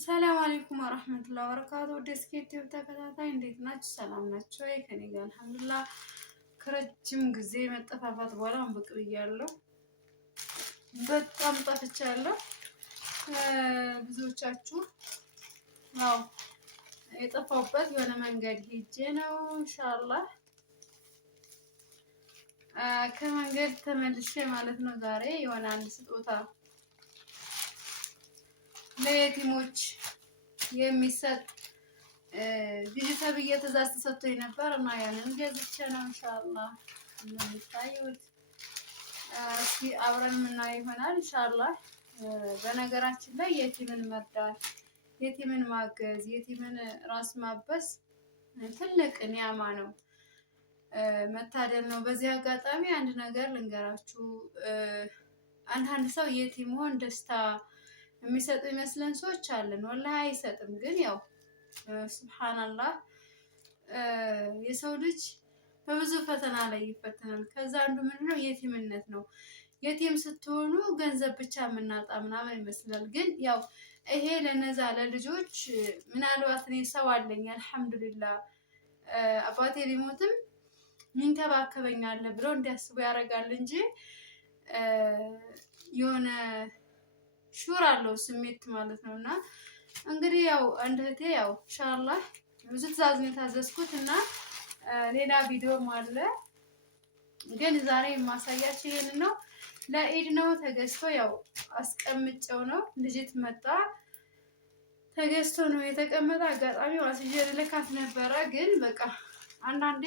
ሰላም አለይኩም ወራህመቱላሂ ወበረካቱ። ዴስኬት ተከታታይ እንዴት ናችሁ? ሰላም ናችሁ ወይ? ከኔ ጋር አልሐምዱሊላህ። ከረጅም ጊዜ መጠፋፋት በኋላ ብቅ ብያለሁ። በጣም ጠፍቻለሁ። ብዙዎቻችሁ ያው የጠፋሁበት የሆነ መንገድ ሄጄ ነው። ኢንሻአላህ ከመንገድ ተመልሼ ማለት ነው። ዛሬ የሆነ አንድ ስጦታ ለየቲሞች የሚሰጥ ዲጂታል ትዕዛዝ ተሰጥቶኝ ነበር እና ያንን ገዝቼ ነው ኢንሻአላህ እንደምታዩት። እስኪ አብረን የምናየው ይሆናል ኢንሻአላህ። በነገራችን ላይ የቲምን መርዳት፣ የቲምን ማገዝ፣ የቲምን ራስ ማበስ ትልቅ ኒያማ ነው፣ መታደል ነው። በዚህ አጋጣሚ አንድ ነገር ልንገራችሁ። አንዳንድ ሰው የቲም መሆን ደስታ የሚሰጥ ይመስለን ሰዎች አለን። ወላሂ አይሰጥም። ግን ያው ሱብሃንአላህ የሰው ልጅ በብዙ ፈተና ላይ ይፈተናል። ከዛ አንዱ ምንድነው? የቲምነት ነው። የቲም ስትሆኑ ገንዘብ ብቻ የምናጣ ምናምን ይመስላል። ግን ያው ይሄ ለነዛ ለልጆች ምናልባት እኔ ሰው አለኝ አልሐምዱሊላህ አባቴ ሊሞትም ይንከባከበኛል ብለው እንዲያስቡ ያደርጋል እንጂ የሆነ ሹር አለው ስሜት ማለት ነው። እና እንግዲህ ያው አንድ እህቴ ያው ኢንሻአላህ ብዙ ትዕዛዝ ነው የታዘዝኩት እና ሌላ ቪዲዮም አለ። ግን ዛሬ የማሳያችሁ ይሄን ነው። ለኢድ ነው ተገዝቶ ያው አስቀምጨው ነው። ልጅት መጣ ተገዝቶ ነው የተቀመጠ። አጋጣሚ ዋስጄ ልልካት ነበረ። ግን በቃ አንዳንዴ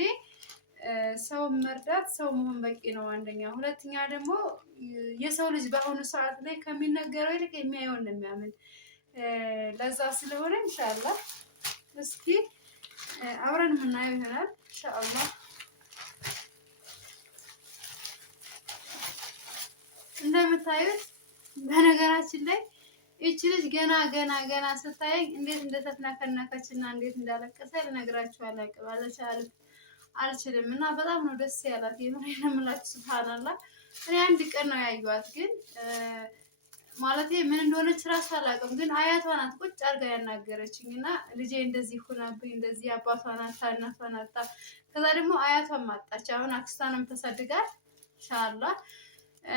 ሰው መርዳት ሰው መሆን በቂ ነው። አንደኛ፣ ሁለተኛ ደግሞ የሰው ልጅ በአሁኑ ሰዓት ላይ ከሚነገረው ይልቅ የሚያየውን ነው የሚያምን። ለዛ ስለሆነ ኢንሻአላህ እስኪ አብረን የምናየው ይሆናል ኢንሻአላህ። እንደምታዩት በነገራችን ላይ እቺ ልጅ ገና ስታየኝ እንዴት እንደተፍናከናከችና እንዴት እንዳለቀሰ ልነግራችሁ አልችልም። እና በጣም ነው ደስ ያላት። የምሬን ነው የምላችሁ። ሱብሃንአላህ እኔ አንድ ቀን ነው ያዩዋት። ግን ማለት ምን እንደሆነች ራሱ አላውቅም። ግን አያቷ ናት ቁጭ አድርጋ ያናገረችኝ እና ልጄ እንደዚህ ሆናብኝ፣ እንደዚህ አባቷን አጣ፣ እናቷን አጣ፣ ከዛ ደግሞ አያቷን ማጣች። አሁን አክስቷንም ተሰድጋል። ኢንሻአላህ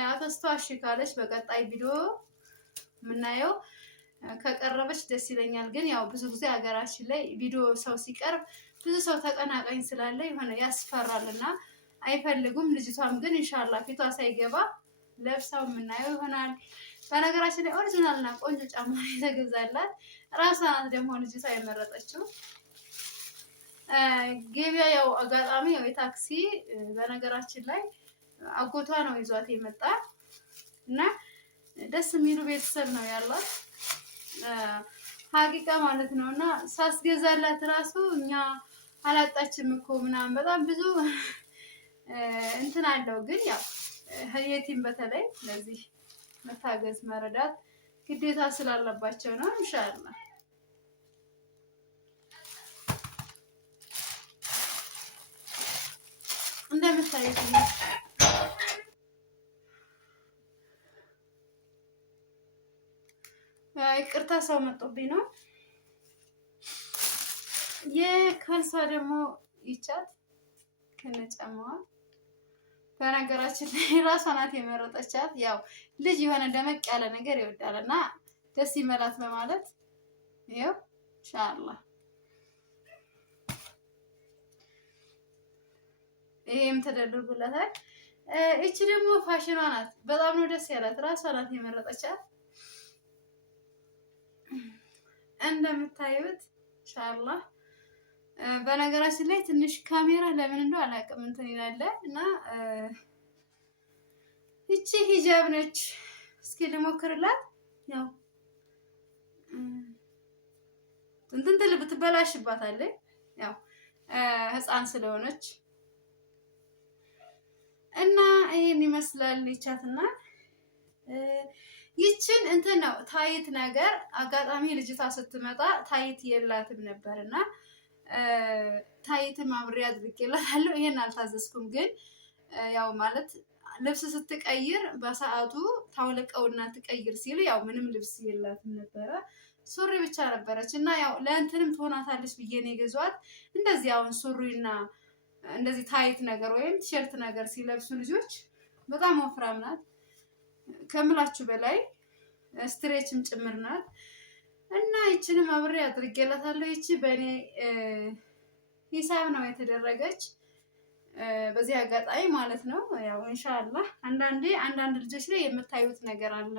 አክስቷ እሺ ካለች በቀጣይ ቪዲዮ የምናየው ከቀረበች ደስ ይለኛል። ግን ያው ብዙ ጊዜ ሀገራችን ላይ ቪዲዮ ሰው ሲቀርብ ብዙ ሰው ተቀናቃኝ ስላለ የሆነ ያስፈራልና አይፈልጉም። ልጅቷም ግን ኢንሻአላህ ፊቷ ሳይገባ ለብሳው የምናየው ይሆናል። በነገራችን ላይ ኦሪጂናል እና ቆንጆ ጫማ የተገዛላት ራሷ ናት። ደግሞ ልጅቷ የመረጠችው ገበያ ያው አጋጣሚ ያው የታክሲ በነገራችን ላይ አጎቷ ነው ይዟት የመጣ እና ደስ የሚሉ ቤተሰብ ነው ያላት ሀቂቃ ማለት ነው። እና ሳስገዛላት ራሱ እኛ አላጣችም እኮ ምናምን በጣም ብዙ እንትን አለው። ግን ያው የቲም በተለይ ለዚህ መታገዝ መረዳት ግዴታ ስላለባቸው ነው። ኢንሻአላህ እንደምታዩት ይቅርታ ሰው መጥቶብኝ ነው። የካልሳ ደግሞ ይቻት ከነጫማዋ በነገራችን ላይ ራሷ ናት የመረጠቻት። ያው ልጅ የሆነ ደመቅ ያለ ነገር ይወዳል እና ደስ ይመላት በማለት ይኸው ኢንሻአላህ ይሄም ተደርጎላታል። እቺ ደግሞ ፋሽኗ ናት። በጣም ነው ደስ ያላት። ራሷ ናት የመረጠቻት። እንደምታዩት ኢንሻአላህ በነገራችን ላይ ትንሽ ካሜራ ለምን እንደው አላውቅም እንትን ይላል እና እቺ ሂጃብ ነች። እስኪ ልሞክርላት። ያው እንትን ብትበላሽባታለች ያው ህፃን ስለሆነች እና ይሄን ይመስላል ይቻትና ይችን እንትን ነው ታይት ነገር። አጋጣሚ ልጅቷ ስትመጣ ታይት የላትም ነበርና ታይት ማብሬ አድርጌላታለሁ። ይሄን አልታዘዝኩም። ግን ያው ማለት ልብስ ስትቀይር በሰዓቱ ታውለቀውና ትቀይር ሲሉ ያው ምንም ልብስ የላትም ነበረ። ሱሪ ብቻ ነበረች እና ያው ለእንትንም ትሆናታለች ብዬ ነው የገዛኋት። እንደዚህ አሁን ሱሪና እንደዚህ ታይት ነገር ወይም ቲሸርት ነገር ሲለብሱ ልጆች በጣም ወፍራም ናት ከምላችሁ በላይ ስትሬችም ጭምር ናት እና ይችንም አብሬ አድርጌላታለሁ። ይቺ በእኔ ሂሳብ ነው የተደረገች በዚህ አጋጣሚ ማለት ነው። ያው ኢንሻአላህ አንዳንድ ልጆች ላይ የምታዩት ነገር አለ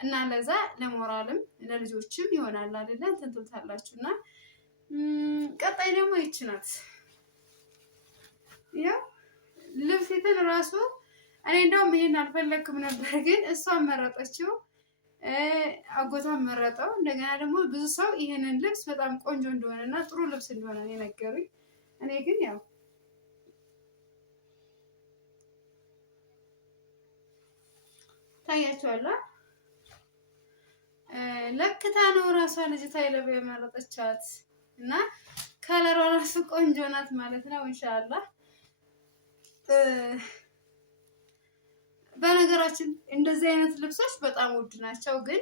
እና ለዛ ለሞራልም ለልጆችም ይሆናል አይደል እንትን ትሉታላችሁና ቀጣይ ደግሞ ይቺ ናት። ያው ልብሲትን ራሱ እኔ እንደውም ይሄን አልፈለኩም ነበር ግን እሷን መረጠችው፣ አጎቷን መረጠው። እንደገና ደግሞ ብዙ ሰው ይሄንን ልብስ በጣም ቆንጆ እንደሆነና ጥሩ ልብስ እንደሆነ የነገሩኝ። እኔ ግን ያው ታያችኋል ለክታ ነው ራሷ ልጅቷ የመረጠቻት እና ከለሯ ራሱ ቆንጆ ናት ማለት ነው ኢንሻአላህ። በነገራችን እንደዚህ አይነት ልብሶች በጣም ውድ ናቸው፣ ግን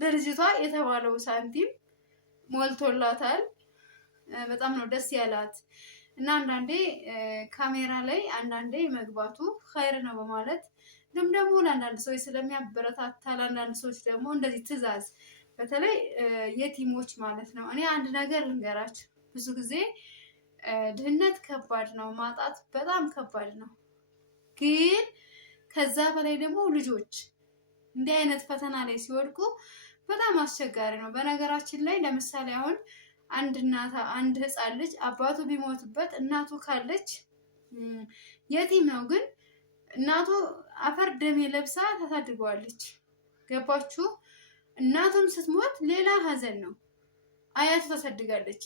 ለልጅቷ የተባለው ሳንቲም ሞልቶላታል። በጣም ነው ደስ ያላት እና አንዳንዴ ካሜራ ላይ አንዳንዴ መግባቱ ኸይር ነው በማለት ደግሞ ለአንዳንድ ሰዎች ስለሚያበረታታ ለአንዳንድ ሰዎች ደግሞ እንደዚህ ትዕዛዝ በተለይ የቲሞች ማለት ነው። እኔ አንድ ነገር ልንገራችሁ፣ ብዙ ጊዜ ድህነት ከባድ ነው፣ ማጣት በጣም ከባድ ነው። ግን ከዛ በላይ ደግሞ ልጆች እንዲህ አይነት ፈተና ላይ ሲወድቁ በጣም አስቸጋሪ ነው። በነገራችን ላይ ለምሳሌ አሁን አንድ ህፃን ልጅ አባቱ ቢሞትበት እናቱ ካለች የቲም ነው፣ ግን እናቱ አፈር ደሜ ለብሳ ታሳድገዋለች። ገባችሁ? እናቱም ስትሞት ሌላ ሀዘን ነው። አያቱ ታሳድጋለች።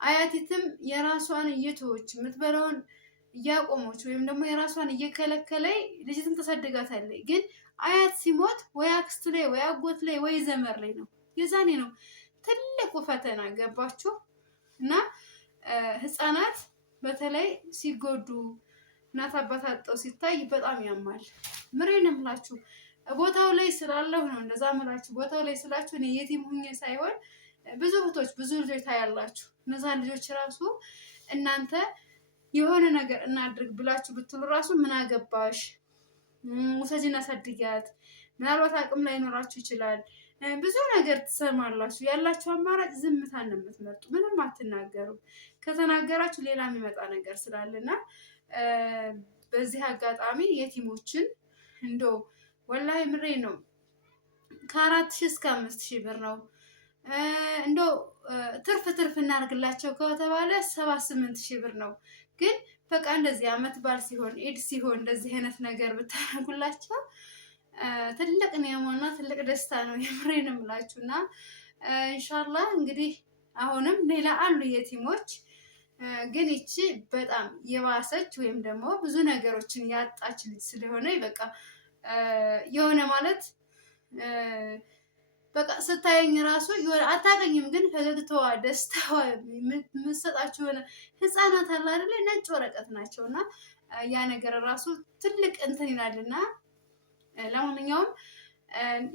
አያቲትም የራሷን እየተወች የምትበላውን እያቆመች ወይም ደግሞ የራሷን እየከለከለች ልጅትን ታሳድጋታለች። ግን አያት ሲሞት ወይ አክስት ላይ ወይ አጎት ላይ ወይ ዘመር ላይ ነው። የዛኔ ነው ትልቁ ፈተና። ገባችሁ? እና ህፃናት በተለይ ሲጎዱ እናት አባት አጥተው ሲታይ በጣም ያማል። ምሬን እምላችሁ ቦታው ላይ ስላለሁ ነው እንደዛ እምላችሁ። ቦታው ላይ ስላችሁ እኔ የቲም ሁኜ ሳይሆን ብዙ እህቶች ብዙ ልጆች ታያላችሁ። እነዛ ልጆች ራሱ እናንተ የሆነ ነገር እናድርግ ብላችሁ ብትሉ ራሱ ምን አገባሽ ውሰጂና አሳድጊያት፣ ምናልባት አቅም ላይኖራችሁ ይችላል፣ ብዙ ነገር ትሰማላችሁ። ያላችሁ አማራጭ ዝምታን ነው የምትመርጡ። ምንም አትናገሩ። ከተናገራችሁ ሌላ የሚመጣ ነገር ስላለና በዚህ አጋጣሚ የቲሞችን እንደው ወላሂ ምሬ ነው ከ4000 እስከ 5000 ብር ነው እንደው ትርፍ እናርግላቸው ከተባለ 7-8 ብር ነው። ግን በቃ እንደዚህ አመት በዓል ሲሆን ኢድ ሲሆን እንደዚህ አይነት ነገር ብታረጉላቸው ትልቅ ኒዕማና ትልቅ ደስታ ነው። የምሬን እምላችሁና ኢንሻአላህ እንግዲህ አሁንም ሌላ አሉ የቲሞች፣ ግን ይቺ በጣም የባሰች ወይም ደግሞ ብዙ ነገሮችን ያጣች ልጅ ስለሆነ በቃ የሆነ ማለት በቃ ስታየኝ ራሱ የሆነ አታገኝም፣ ግን ፈገግታዋ ደስታዋ የምትሰጣችሁ የሆነ ህፃናት አለ አይደለ ነጭ ወረቀት ናቸውና ያ ነገር ራሱ ትልቅ እንትን ይላልና ለማንኛውም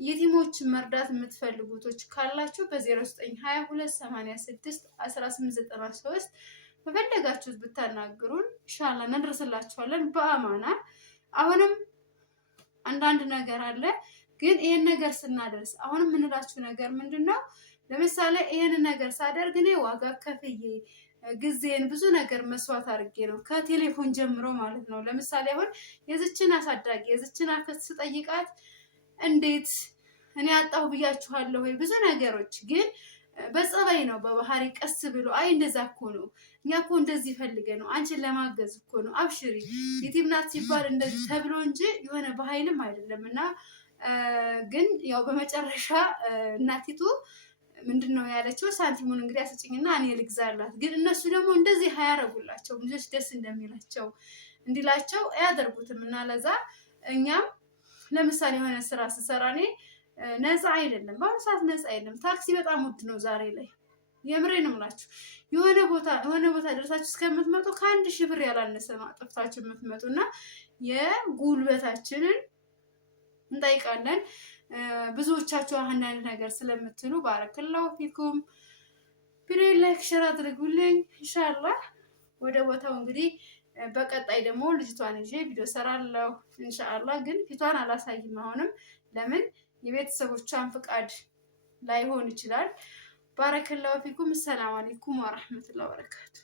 የቲሞችን መርዳት የምትፈልጉቶች ካላችሁ በ0922861893 በፈለጋችሁት ብታናግሩን ኢንሻአላህ እንደርስላችኋለን በአማና። አሁንም አንዳንድ ነገር አለ፣ ግን ይሄን ነገር ስናደርስ አሁንም የምንላችሁ ነገር ምንድነው? ለምሳሌ ይሄን ነገር ሳደርግ እኔ ዋጋ ከፍዬ ጊዜን ብዙ ነገር መስዋዕት አድርጌ ነው ከቴሌፎን ጀምሮ ማለት ነው። ለምሳሌ አሁን የዝችን አሳዳጊ የዝችን አክስት ስጠይቃት እንዴት እኔ አጣሁ ብያችኋለሁ ወይ ብዙ ነገሮች፣ ግን በጸባይ ነው በባህሪ ቀስ ብሎ አይ እንደዛ እኮ ነው እኛ እኮ እንደዚህ ፈልገ ነው አንቺን ለማገዝ እኮ ነው አብሽሪ የቲም ናት ሲባል እንደዚህ ተብሎ እንጂ የሆነ በኃይልም አይደለም። እና ግን ያው በመጨረሻ እናቲቱ ምንድነው ያለችው? ሳንቲሙን እንግዲህ አስጭኝና እኔ ልግዛላት። ግን እነሱ ደግሞ እንደዚህ አያረጉላቸው ልጆች ደስ እንደሚላቸው እንዲላቸው አያደርጉትም። እና ለዛ እኛም ለምሳሌ የሆነ ስራ ስሰራ እኔ ነፃ አይደለም፣ በአሁኑ ሰዓት ነፃ አይደለም። ታክሲ በጣም ውድ ነው ዛሬ ላይ። የምሬን ነው የምላችሁ። የሆነ ቦታ ደርሳችሁ እስከምትመጡ ከ1000 ብር ያላነሰ ነው አጥፍታችሁ የምትመጡና የጉልበታችንን እንጠይቃለን። ብዙዎቻችሁ አንዳንድ ነገር ስለምትሉ ባረከላሁ ፊኩም። ቪዲዮ ላይክ ሼር አድርጉልኝ። ኢንሻአላህ ወደ ቦታው እንግዲህ በቀጣይ ደግሞ ልጅቷን ይዤ ቪዲዮ ሰራለሁ ኢንሻአላህ። ግን ፊቷን አላሳይም አሁንም፣ ለምን የቤተሰቦቿን ፍቃድ ላይሆን ይችላል። ባረከላሁ ፊኩም። ሰላም አለይኩም ወራህመቱላሂ ወበረካቱ።